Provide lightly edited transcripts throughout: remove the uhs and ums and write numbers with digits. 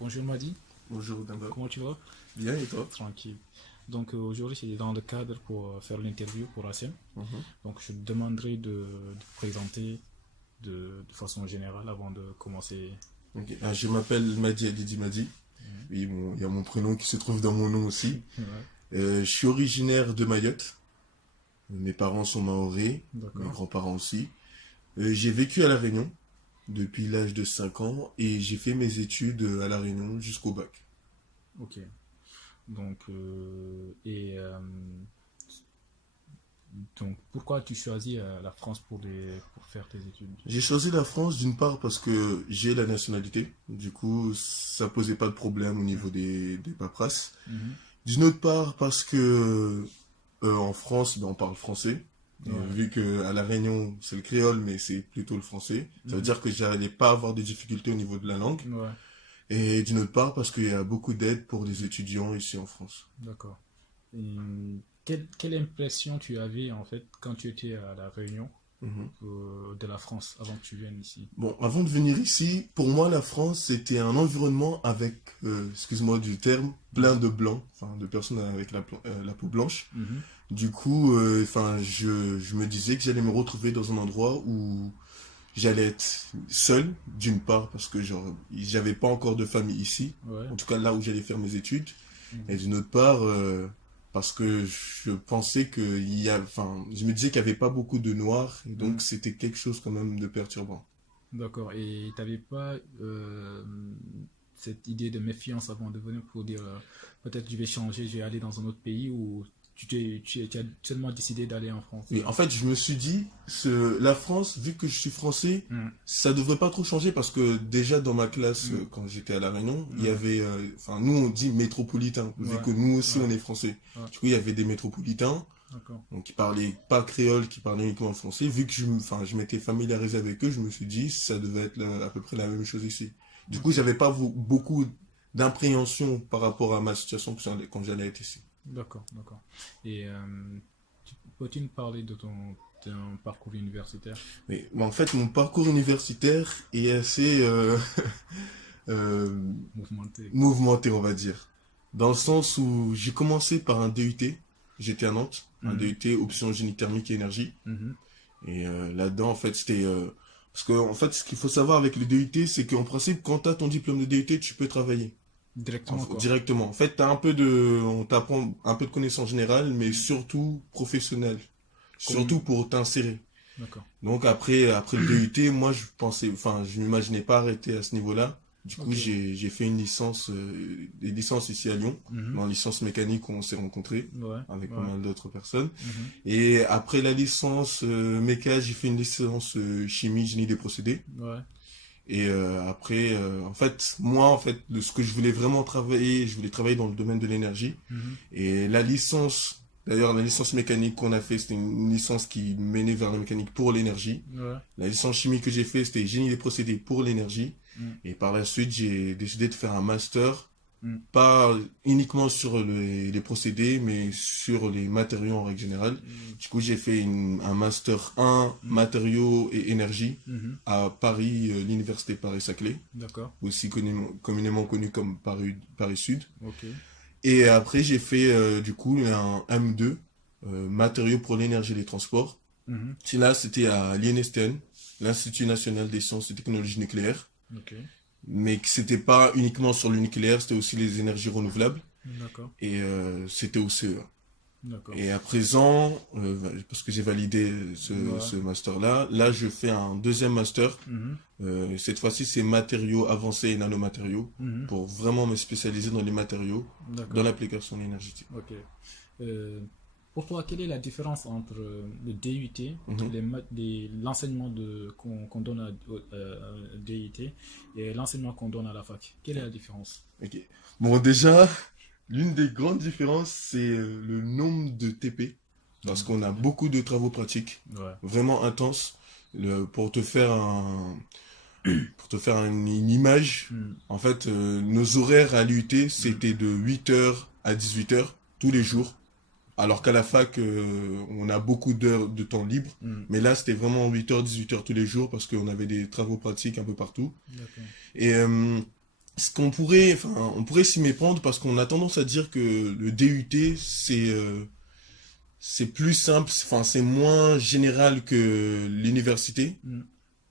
Bonjour Madi, Bonjour Damba. comment tu vas? Bien et toi? Tranquille. Donc aujourd'hui c'est dans le cadre pour faire l'interview pour ASEM. Mhm. Donc je te demanderai de te présenter de façon générale avant de commencer. Ok. Je m'appelle Madi Adidi Madi. Mhm. Oui, il y a mon prénom qui se trouve dans mon nom aussi. Ouais, Je suis originaire de Mayotte. Mes parents sont mahorais, mes d'accord. grands-parents aussi. J'ai vécu à La Réunion depuis l'âge de 5 ans et j'ai fait mes études à La Réunion jusqu'au bac. Ok. Donc donc pourquoi tu choisis la France pour faire tes études? J'ai choisi la France d'une part parce que j'ai la nationalité. Du coup, ça posait pas de problème au niveau des paperasses. Mhm. D'une autre part parce que en France, ben, on parle français. Et Ouais. vu que à La Réunion, c'est le créole, mais c'est plutôt le français, ça veut Mhm. dire que j'allais pas avoir de difficultés au niveau de la langue. Ouais, Et d'une autre part, parce qu'il y a beaucoup d'aide pour les étudiants ici en France. d'accord. Et, quelle impression tu avais en fait quand tu étais à La Réunion Mhm. de la France avant que tu viennes ici? Bon, avant de venir ici, pour moi, la France, c'était un environnement avec, excuse-moi du terme, plein Mhm. de blancs, enfin, de personnes avec la peau blanche. Mhm. Du coup, enfin, je me disais que j'allais me retrouver dans un endroit où j'allais être seul, d'une part, parce que genre, j'avais pas encore de famille ici, Ouais. en tout cas là où j'allais faire mes études, et Mhm. d'une autre part, parce que je pensais qu'il y a, enfin, je me disais qu'il y avait pas beaucoup de noirs, et donc Mhm. c'était quelque chose quand même de perturbant. D'accord. Et tu n'avais pas cette idée de méfiance avant de venir pour dire peut-être je vais changer, je vais aller dans un autre pays ou tu as seulement décidé d'aller en France? Oui, en fait, je me suis dit, la France, vu que je suis français, Mhm. ça devrait pas trop changer parce que déjà dans ma classe, Mhm. quand j'étais à La Réunion, il y Ouais. avait, enfin, nous on dit métropolitain, vu Ouais. que nous aussi Ouais. on est français. Ouais. Du coup, il y avait des métropolitains, D'accord. donc qui parlaient pas créole, qui parlaient uniquement français. Vu que enfin, je m'étais familiarisé avec eux, je me suis dit, ça devait être à peu près la même chose ici. Du coup, Ok. j'avais pas beaucoup d'appréhension par rapport à ma situation quand j'allais être ici. D'accord. D'accord. Et peux-tu nous parler de ton parcours universitaire? Mais en fait, mon parcours universitaire est assez euh, Mouvementé. mouvementé, on va dire. Dans le sens où j'ai commencé par un DUT, j'étais à Nantes, un Mhm. DUT option génie thermique et énergie. Mhm. Et là-dedans, en fait, c'était... parce que, en fait, ce qu'il faut savoir avec le DUT, c'est qu'en principe, quand tu as ton diplôme de DUT, tu peux travailler Directement quoi. directement. En fait, on t'apprend un peu de connaissances générales, mais surtout professionnelles. Surtout Comme... pour t'insérer. D'accord. Donc après le DUT, moi je pensais, enfin je m'imaginais pas arrêter à ce niveau-là. Du coup Ok. j'ai fait une licence, des licences ici à Lyon, Mhm. dans licence mécanique où on s'est rencontrés Ouais. avec pas Ouais. mal d'autres personnes. Mhm. Et après la licence méca, j'ai fait une licence chimie, génie des procédés. Ouais. Et après, en fait, moi en fait, de ce que je voulais vraiment travailler, je voulais travailler dans le domaine de l'énergie. Mhm. Et la licence, d'ailleurs, la licence mécanique qu'on a fait, c'était une licence qui menait vers la mécanique pour l'énergie. Ouais. La licence chimie que j'ai fait, c'était génie des procédés pour l'énergie. Mhm. Et par la suite, j'ai décidé de faire un master, Mhm. pas uniquement sur les procédés, mais sur les matériaux en règle générale. Du coup, j'ai fait un master 1 Mhm. matériaux et énergie Mhm. à Paris, l'université Paris-Saclay, D'accord. aussi communément connu comme Paris Sud. Ok. Et après, j'ai fait du coup un M2, matériaux pour l'énergie et les transports. Mhm. Là, c'était à l'INSTN, l'Institut national des sciences et technologies nucléaires. Ok. Mais que c'était pas uniquement sur le nucléaire, c'était aussi les énergies renouvelables. D'accord. Et c'était au CEA. D'accord. Et à présent, parce que j'ai validé Ouais. ce master-là, là je fais un deuxième master. Mhm. Cette fois-ci, c'est matériaux avancés et nanomatériaux, Mhm. pour vraiment me spécialiser dans les matériaux, dans D'accord. l'application énergétique. Ok. Euh, pour toi, quelle est la différence entre le DUT, Mhm. l'enseignement qu'on donne DUT et l'enseignement qu'on donne à la fac? Quelle est la différence? Ok. Bon, déjà, l'une des grandes différences, c'est le nombre de TP. Parce qu'on a beaucoup de travaux pratiques, Ouais. vraiment intenses. Pour te faire une image, Mhm. en fait, nos horaires à l'UT, c'était de 8 heures à 18 heures tous les jours. Alors qu'à la fac, on a beaucoup d'heures de temps libre. Mhm. Mais là, c'était vraiment 8 heures, 18 heures tous les jours parce qu'on avait des travaux pratiques un peu partout. D'accord. Et on pourrait s'y méprendre parce qu'on a tendance à dire que le DUT, c'est plus simple, enfin, c'est moins général que l'université. Mm.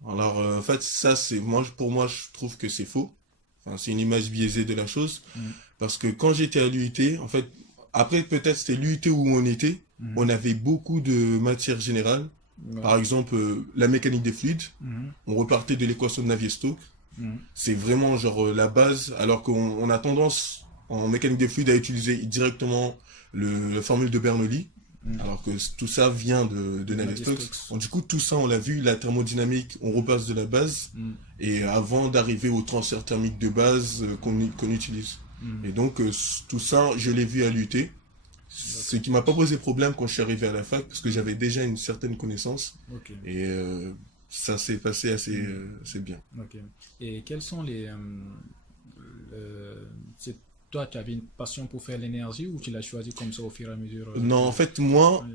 Alors, en fait, ça, pour moi, je trouve que c'est faux. Enfin, c'est une image biaisée de la chose. Mm. Parce que quand j'étais à l'UIT, en fait, après, peut-être c'était l'UIT où on était, Mm. on avait beaucoup de matières générales. Ouais. Par exemple, la mécanique des fluides. Mm. On repartait de l'équation de Navier-Stokes. Mm. C'est vraiment genre la base, alors qu'on a tendance en mécanique des fluides à utiliser directement la formule de Bernoulli, Mm. alors que tout ça vient de Navier-Stokes. Navier-Stokes. Donc, du coup, tout ça, on l'a vu, la thermodynamique, on repasse de la base, Mm. et avant d'arriver au transfert thermique de base qu'on utilise. Mm. Et donc, tout ça, je l'ai vu à l'UT. Ce qui m'a pas posé problème quand je suis arrivé à la fac, parce que j'avais déjà une certaine connaissance, Ok. et ça s'est passé assez bien. Ok. Et quels sont toi, tu avais une passion pour faire l'énergie ou tu l'as choisi comme ça au fur et à mesure Non, en fait, moi,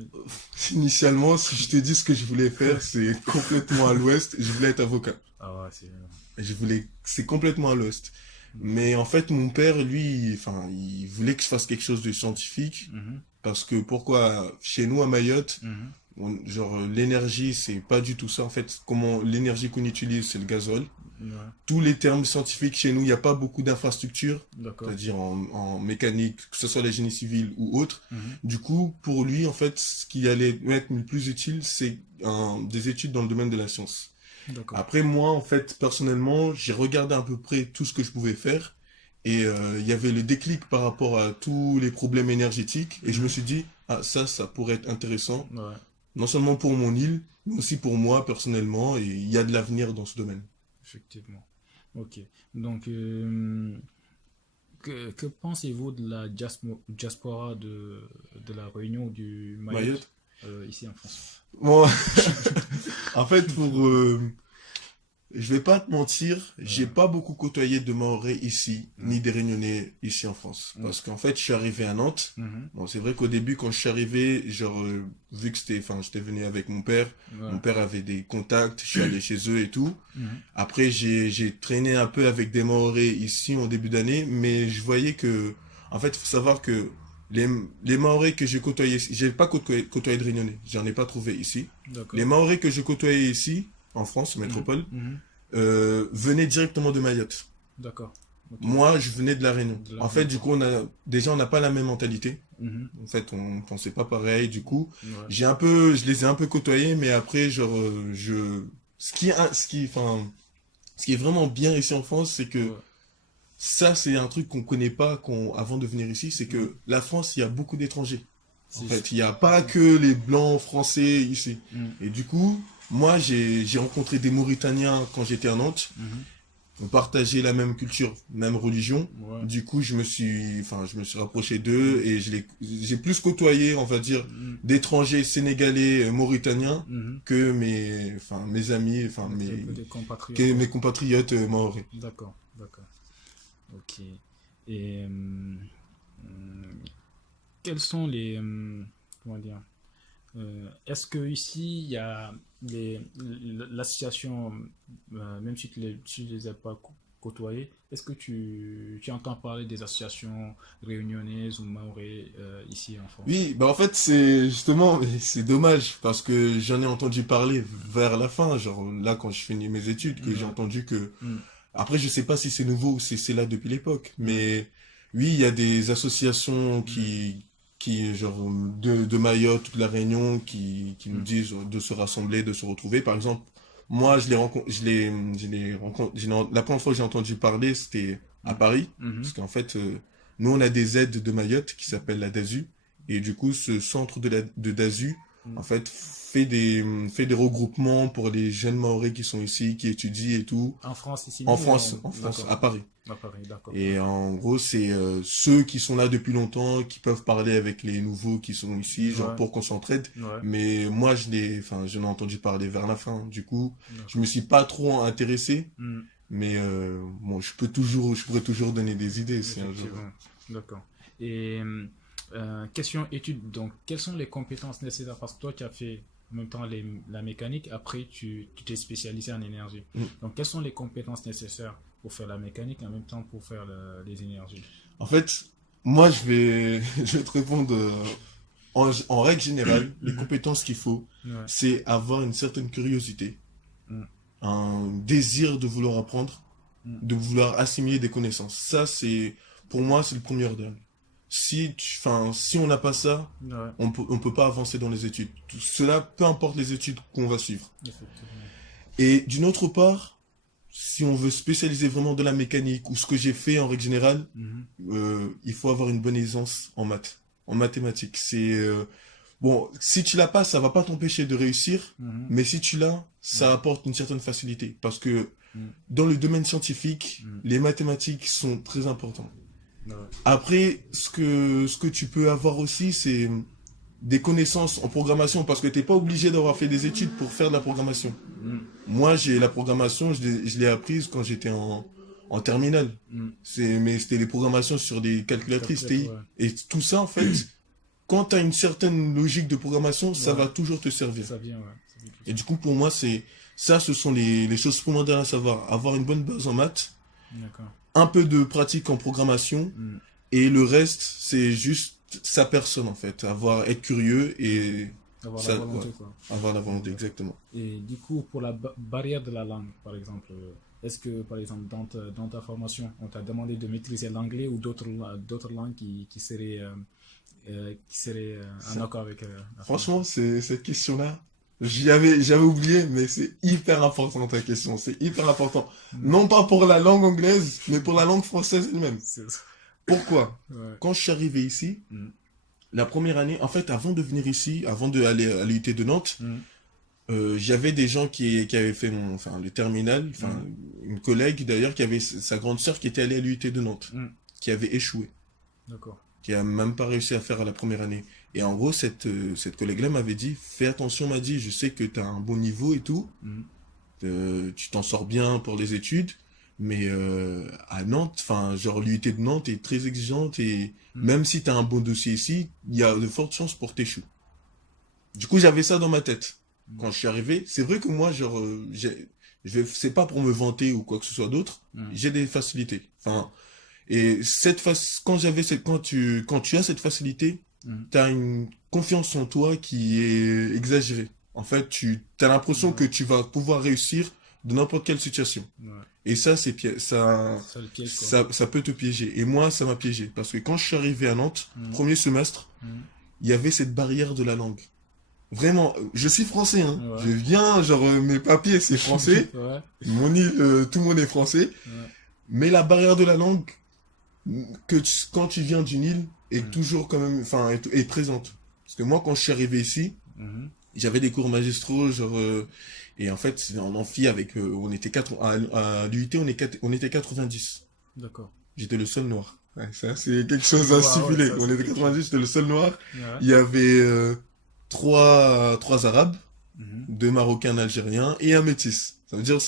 initialement, si je te dis ce que je voulais faire, c'est complètement à l'ouest. Je voulais être avocat. Ah ouais, c'est... C'est complètement à l'ouest. Mais en fait, mon père, lui, enfin, il voulait que je fasse quelque chose de scientifique. Mhm. Parce que pourquoi, chez nous à Mayotte, Mhm. genre, l'énergie, c'est pas du tout ça. En fait, l'énergie qu'on utilise, c'est le gazole. Ouais. Tous les termes scientifiques chez nous, il n'y a pas beaucoup d'infrastructures, D'accord. c'est-à-dire en mécanique, que ce soit les génies civils ou autres. Mhm. Du coup, pour lui, en fait, ce qui allait être le plus utile, c'est des études dans le domaine de la science. D'accord. Après, moi, en fait, personnellement, j'ai regardé à peu près tout ce que je pouvais faire, et il y avait le déclic par rapport à tous les problèmes énergétiques, et je me suis dit, ah, ça pourrait être intéressant, Ouais. non seulement pour mon île, mais aussi pour moi, personnellement, et il y a de l'avenir dans ce domaine. Effectivement. Ok. Donc, que pensez-vous de la diaspora de la Réunion ou du Mayotte, ici en France? Bon, en fait, je vais pas te mentir, j'ai pas beaucoup côtoyé de Mahorais ici, ni des Réunionnais ici en France. Parce qu'en fait, je suis arrivé à Nantes. Mhm. Bon, c'est vrai qu'au début, quand je suis arrivé, genre, vu que j'étais venu avec mon père avait des contacts, je suis allé chez eux et tout. Mhm. Après, j'ai traîné un peu avec des Mahorais ici en début d'année, mais je voyais que, en fait, il faut savoir que les Mahorais que j'ai côtoyés, j'ai pas côtoyé de Réunionnais, j'en ai pas trouvé ici. D'accord. Les Mahorais que j'ai côtoyés ici, en France, métropole, Mhm. venaient directement de Mayotte. D'accord. Ok. Moi, je venais de La Réunion. De La En fait, Réunion. du coup, on n'a pas la même mentalité. Mhm. En fait, on pensait pas pareil. Du coup, Ouais. je les ai un peu côtoyés, mais après, genre, ce qui est vraiment bien ici en France, c'est que Ouais. ça, c'est un truc qu'on connaît pas avant de venir ici, c'est que la France, il y a beaucoup d'étrangers. En fait, il n'y a pas que les blancs français ici. Mhm. Et du coup, moi, j'ai rencontré des Mauritaniens quand j'étais à Nantes. Mhm. On partageait la même culture, même religion. Ouais. Du coup, je me suis rapproché d'eux et j'ai plus côtoyé, on va dire, Mhm. d'étrangers sénégalais, mauritaniens Mhm. que mes amis, Des compatriotes. que mes compatriotes mahorais. D'accord, d'accord. Ok. Et quels sont comment dire, est-ce que ici il y a l'association, même si tu les as pas côtoyées, est-ce que tu entends parler des associations réunionnaises ou maorais ici en France? Oui, bah en fait c'est justement c'est dommage parce que j'en ai entendu parler vers la fin, genre là quand je finis mes études, que j'ai entendu que Mm. après je sais pas si c'est nouveau ou si c'est là depuis l'époque, mais oui il y a des associations qui genre de Mayotte ou de la Réunion qui nous disent de se rassembler, de se retrouver. Par exemple, moi la première fois que j'ai entendu parler c'était à Paris Mhm. parce qu'en fait nous on a des aides de Mayotte qui s'appellent la DASU et du coup ce centre de DASU en fait fait des regroupements pour les jeunes Mahorais qui sont ici, qui étudient et tout. En France ici? En France, D'accord. à Paris. À Paris, d'accord. Et en gros, c'est ceux qui sont là depuis longtemps, qui peuvent parler avec les nouveaux qui sont ici, genre Ouais. pour qu'on s'entraide. Ouais. Mais moi, j'en ai entendu parler vers la fin. Du coup, D'accord. je me suis pas trop intéressé. Mm. Mais bon, je pourrais toujours donner des idées si un jour. Effectivement. D'accord. Et question études, donc quelles sont les compétences nécessaires? Parce que toi, tu as fait en même temps la mécanique, après tu t'es spécialisé en énergie. Mm. Donc quelles sont les compétences nécessaires pour faire la mécanique et en même temps pour faire les énergies? En fait, moi, je vais te répondre en règle générale, les compétences qu'il faut, Ouais. c'est avoir une certaine curiosité, Mm. un désir de vouloir apprendre, Mm. de vouloir assimiler des connaissances. Ça, c'est, pour moi, c'est le premier ordre. Si on n'a pas ça, Ouais, on peut pas avancer dans les études. Tout cela, peu importe les études qu'on va suivre. effectivement. Et d'une autre part, si on veut spécialiser vraiment de la mécanique ou ce que j'ai fait en règle générale, Mhm. il faut avoir une bonne aisance en maths, en mathématiques. Bon, si tu l'as pas, ça va pas t'empêcher de réussir, Mhm. mais si tu l'as, ça apporte une certaine facilité. Parce que Mm. dans le domaine scientifique, Mm. les mathématiques sont très importantes. Ouais. Après, ce que tu peux avoir aussi, c'est des connaissances en programmation, parce que t'es pas obligé d'avoir fait des études pour faire de la programmation. Mm. Moi, j'ai la programmation, je l'ai apprise quand j'étais en terminale. Mm. Mais c'était les programmations sur des calculatrices TI. Ouais. Et tout ça, en fait, quand tu as une certaine logique de programmation, ça Ouais. va toujours te servir. Ça vient, ouais. Ça vient tout Et du coup, pour moi, ce sont les choses fondamentales à savoir. Avoir une bonne base en maths, seul. D'accord. un peu de pratique en programmation, Mm. et le reste, c'est juste sa personne, en fait. Être curieux et Avoir ça, la volonté, ouais, quoi. avoir la volonté, exactement. Et du coup, pour la barrière de la langue, par exemple, est-ce que, par exemple, dans ta formation, on t'a demandé de maîtriser l'anglais ou d'autres langues qui seraient en accord avec la Franchement, cette question-là, j'avais oublié, mais c'est hyper important ta question. C'est hyper important. Mm. Non pas pour la langue anglaise, mais pour la langue française elle-même. formation? Pourquoi? Ouais. Quand je suis arrivé ici, Mm. la première année, en fait, avant de venir ici, avant d'aller à l'UT de Nantes, Mm. j'avais des gens qui avaient fait le terminal, une collègue d'ailleurs qui avait sa grande sœur qui était allée à l'UT de Nantes, Mm. qui avait échoué, D'accord. qui a même pas réussi à faire à la première année. Et en gros, cette collègue-là m'avait dit, fais attention, m'a dit, je sais que tu as un bon niveau et tout, Mm. tu t'en sors bien pour les études, mais à Nantes, genre l'UT de Nantes est très exigeante et même si tu as un bon dossier ici, il y a de fortes chances pour t'échouer. Du coup, j'avais ça dans ma tête. Quand je suis arrivé, c'est vrai que moi, genre, c'est pas pour me vanter ou quoi que ce soit d'autre, j'ai des facilités. Et quand tu as cette facilité, tu as une confiance en toi qui est exagérée. En fait, tu as l'impression que tu vas pouvoir réussir de n'importe quelle situation. Ouais. Et ça, ça le piège, quoi. ça peut te piéger. Et moi, ça m'a piégé. Parce que quand je suis arrivé à Nantes, premier semestre, il y avait cette barrière de la langue. Vraiment, je suis français, hein. Ouais. Je viens, genre, mes papiers, c'est français. Ouais. Mon île, tout le monde est français. Ouais. Mais la barrière de la langue, quand tu viens d'une île, est toujours quand même, est présente. Parce que moi, quand je suis arrivé ici, Mhm. j'avais des cours magistraux, genre, et en fait, c'est en amphi avec, on était à l'UIT, on était 90. D'accord. J'étais le seul noir. Ouais, ça, c'est quelque chose à stipuler. ça, On c'est était 90, j'étais le seul noir. Ouais. Il y avait, trois Arabes, Mhm. 2 Marocains, un Algérien et un Métis. Ça veut dire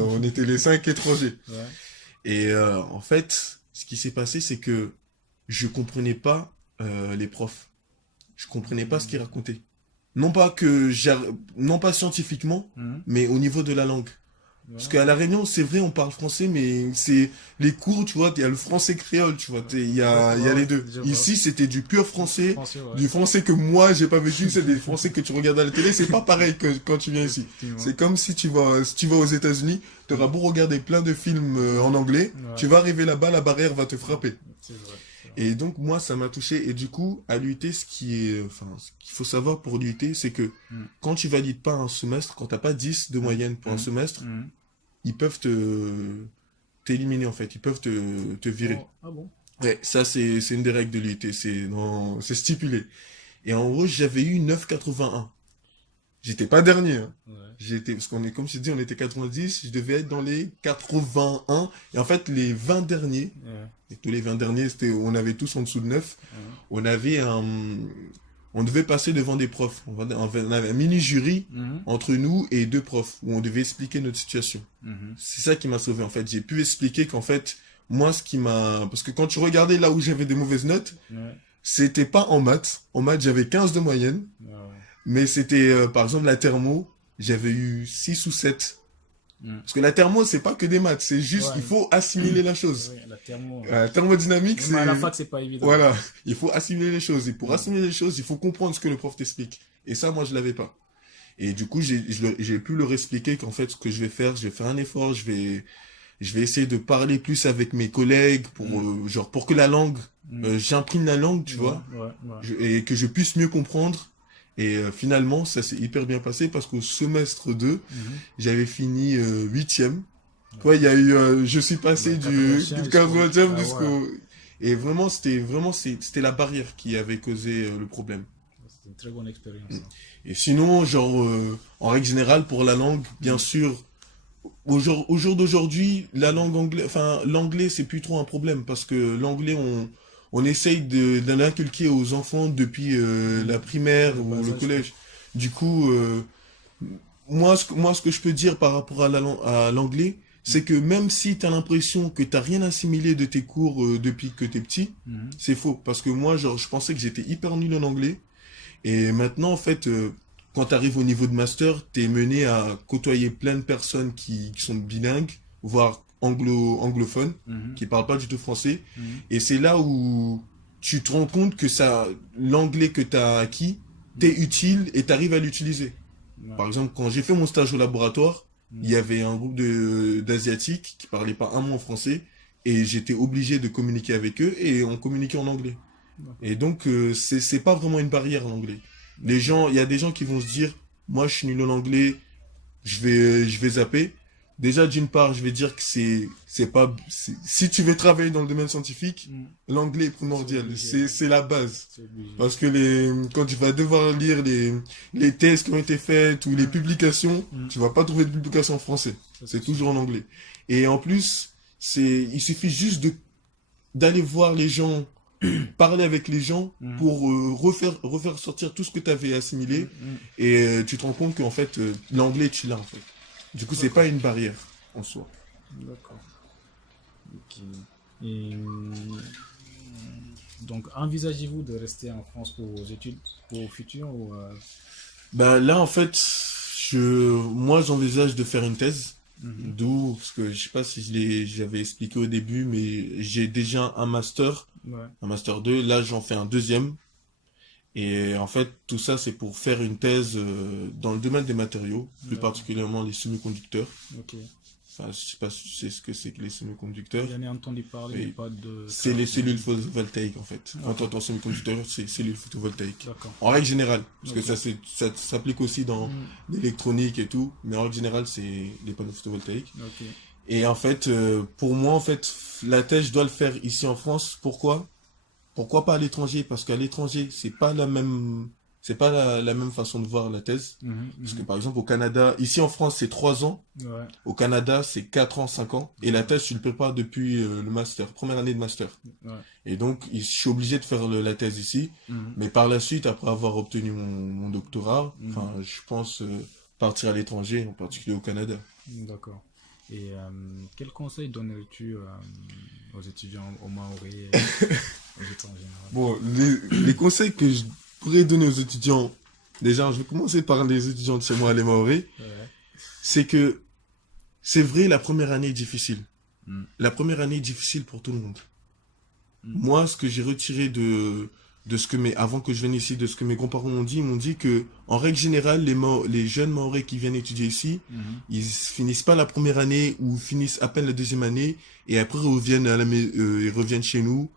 on était les 5 étrangers. Ouais. Et en fait, ce qui s'est passé, c'est que je comprenais pas les profs. Je comprenais pas ce qu'ils racontaient. Non pas scientifiquement, Mhm. mais au niveau de la langue. Parce Ouais. qu'à La Réunion, c'est vrai, on parle français, mais c'est les cours, tu vois, il y a le français créole, tu vois, il y a les deux. Je vois. Ici, c'était du pur français, Français, ouais. du français que moi, j'ai pas vécu, c'est des français que tu regardes à la télé, c'est pas pareil que quand tu viens ici. Effectivement. C'est comme si tu vas aux États-Unis, tu auras beau regarder plein de films en anglais, Ouais. tu vas arriver là-bas, la barrière va te frapper. C'est vrai. Et donc, moi, ça m'a touché. Et du coup, à l'UT, ce qu'il faut savoir pour l'UT, c'est que quand tu valides pas un semestre, quand t'as pas 10 de moyenne pour un semestre, Mhm. ils peuvent t'éliminer, en fait. Ils peuvent te virer. Oh, ah bon? Ouais, ça, c'est une des règles de l'UT. C'est stipulé. Et en gros, j'avais eu 9,81. J'étais pas dernier, hein. Ouais. Parce comme je t'ai dit, on était 90, je devais être dans les 81. Et en fait, les 20 derniers, Ouais. et tous les 20 derniers, on avait tous en dessous de 9. On devait passer devant des profs. On avait un mini-jury Mhm. entre nous et 2 profs, où on devait expliquer notre situation. Mhm. C'est ça qui m'a sauvé, en fait. J'ai pu expliquer qu'en fait, moi, parce que quand tu regardais là où j'avais des mauvaises notes, Ouais. c'était pas en maths. En maths, j'avais 15 de moyenne. Ouais. Mais c'était, par exemple, la thermo, j'avais eu 6 ou 7. Parce que la thermo, c'est pas que des maths, c'est juste, Ouais. il faut assimiler la chose. Oui, la thermo. Thermodynamique, Même à la c'est... fac, c'est pas évident. Voilà, il faut assimiler les choses. Et pour assimiler les choses, il faut comprendre ce que le prof t'explique. Et ça, moi, je l'avais pas. Et du coup, j'ai pu leur expliquer qu'en fait, ce que je vais faire un effort, je vais essayer de parler plus avec mes collègues pour, genre, pour que la langue, j'imprime la langue, tu vois, et que je puisse mieux comprendre. Et finalement, ça s'est hyper bien passé parce qu'au semestre 2, j'avais fini 8e. Ouais, il y a eu, je suis passé du 80e jusqu'au... Et vraiment, c'était la barrière qui avait causé le problème. C'était une très bonne expérience. Et sinon, genre, en règle générale, pour la langue, bien sûr, au jour d'aujourd'hui, la langue anglaise, enfin, l'anglais, c'est plus trop un problème parce que l'anglais, on essaye de l'inculquer aux enfants depuis la primaire ou le collège. Du coup, moi, ce que je peux dire par rapport à l'anglais, c'est que même si tu as l'impression que tu n'as rien assimilé de tes cours depuis que tu es petit, c'est faux. Parce que moi, genre, je pensais que j'étais hyper nul en anglais. Et maintenant, en fait, quand tu arrives au niveau de master, tu es mené à côtoyer plein de personnes qui sont bilingues, voire anglophones, qui parlent pas du tout français. Et c'est là où tu te rends compte que l'anglais que tu as acquis t'est utile et tu arrives à l'utiliser. Par exemple, quand j'ai fait mon stage au laboratoire, il y avait un groupe d'Asiatiques qui parlaient pas un mot en français et j'étais obligé de communiquer avec eux et on communiquait en anglais. Et donc, c'est pas vraiment une barrière l'anglais. Il y a des gens qui vont se dire, moi je suis nul en anglais, je vais zapper. Déjà, d'une part, je vais dire que si tu veux travailler dans le domaine scientifique, l'anglais est primordial. C'est la base. Parce que quand tu vas devoir lire les thèses qui ont été faites ou les publications, tu vas pas trouver de publications en français. C'est toujours en anglais. Et en plus, il suffit juste d'aller voir les gens, parler avec les gens pour refaire sortir tout ce que tu avais assimilé. Et tu te rends compte qu'en fait, l'anglais, tu l'as en fait. Du coup, c'est pas une barrière en soi. D'accord. Ok. Et donc, envisagez-vous de rester en France pour vos études, pour vos futurs ou Ben là, en fait, moi, j'envisage de faire une thèse. D'où, parce que je sais pas si j'avais expliqué au début, mais j'ai déjà un master, un master 2. Là, j'en fais un deuxième. Et en fait, tout ça, c'est pour faire une thèse dans le domaine des matériaux, plus particulièrement les semi-conducteurs. Enfin, je sais pas si tu sais ce que c'est que les semi-conducteurs. J'en ai entendu parler, mais pas de... C'est les cellules photovoltaïques, en fait. Quand tu entends semi-conducteur, c'est cellules photovoltaïques. En règle générale, parce que ça s'applique aussi dans l'électronique et tout, mais en règle générale, c'est les panneaux photovoltaïques. Et en fait, pour moi, en fait, la thèse, je dois le faire ici en France. Pourquoi pas à l'étranger? Parce qu'à l'étranger, c'est pas la même façon de voir la thèse. Parce que par exemple, au Canada, ici en France, c'est 3 ans. Au Canada, c'est 4 ans, 5 ans. Et la thèse, tu le prépares depuis le master, première année de master. Et donc, je suis obligé de faire la thèse ici. Mais par la suite, après avoir obtenu mon doctorat, je pense partir à l'étranger, en particulier au Canada. D'accord. Et quel conseil donnerais-tu aux étudiants, aux Maoris, aux étrangers? Bon, les conseils que je pourrais donner aux étudiants, déjà, je vais commencer par les étudiants de chez moi, les Maoris, c'est que c'est vrai, la première année est difficile. La première année est difficile pour tout le monde. Moi, ce que j'ai retiré avant que je vienne ici, de ce que mes grands-parents m'ont dit que, en règle générale, les jeunes Maoris qui viennent étudier ici, ils finissent pas la première année ou finissent à peine la deuxième année et après ils reviennent chez nous,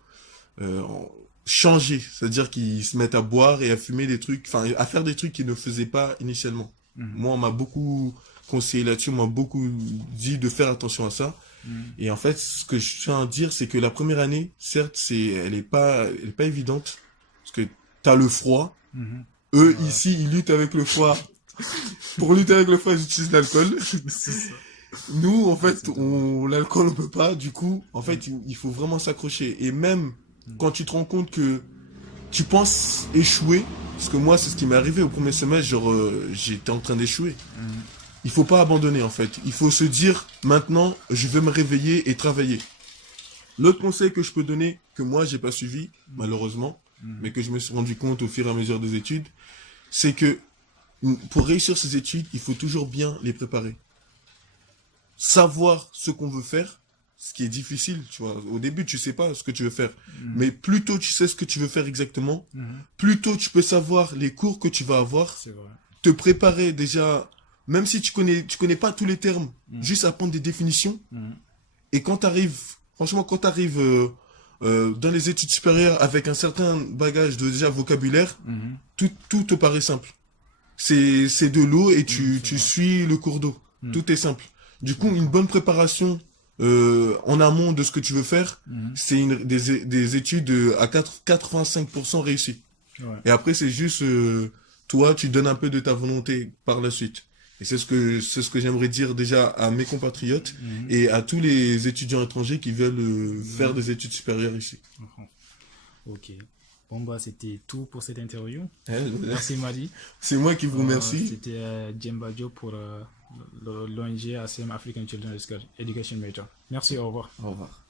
changés. C'est-à-dire qu'ils se mettent à boire et à fumer des trucs, enfin, à faire des trucs qu'ils ne faisaient pas initialement. Moi, on m'a beaucoup conseillé là-dessus, on m'a beaucoup dit de faire attention à ça. Et en fait, ce que je tiens à dire, c'est que la première année, certes, elle est pas évidente. Parce que t'as le froid. Eux, ici, ils luttent avec le froid. Pour lutter avec le froid, ils utilisent l'alcool. Nous, en fait, l'alcool, on peut pas. Du coup, en fait, il faut vraiment s'accrocher. Et même quand tu te rends compte que tu penses échouer, parce que moi, c'est ce qui m'est arrivé au premier semestre, genre, j'étais en train d'échouer. Il faut pas abandonner, en fait. Il faut se dire, maintenant, je vais me réveiller et travailler. L'autre conseil que je peux donner, que moi, j'ai pas suivi, malheureusement, mais que je me suis rendu compte au fur et à mesure des études, c'est que pour réussir ces études, il faut toujours bien les préparer. savoir ce qu'on veut faire, ce qui est difficile, tu vois. Au début, tu sais pas ce que tu veux faire. Mais plus tôt tu sais ce que tu veux faire exactement, plus tôt tu peux savoir les cours que tu vas avoir, C'est vrai. te préparer déjà, même si tu connais pas tous les termes, juste apprendre des définitions. Et quand t'arrives, franchement, quand t'arrives dans les études supérieures avec un certain bagage de déjà vocabulaire, tout te paraît simple. C'est de l'eau et tu suis le cours d'eau. Tout est simple. Du coup, une bonne préparation en amont de ce que tu veux faire, c'est des études à 85% réussies. Ouais. Et après, c'est juste, toi, tu donnes un peu de ta volonté par la suite. Et c'est ce que j'aimerais dire déjà à mes compatriotes et à tous les étudiants étrangers qui veulent faire des études supérieures ici. Ok. Bon, bah, c'était tout pour cette interview. Merci, Madi. C'est moi qui vous remercie. C'était Djemba Diop pour l'ONG ACM African Children's Education Major. Merci, au revoir. Au revoir.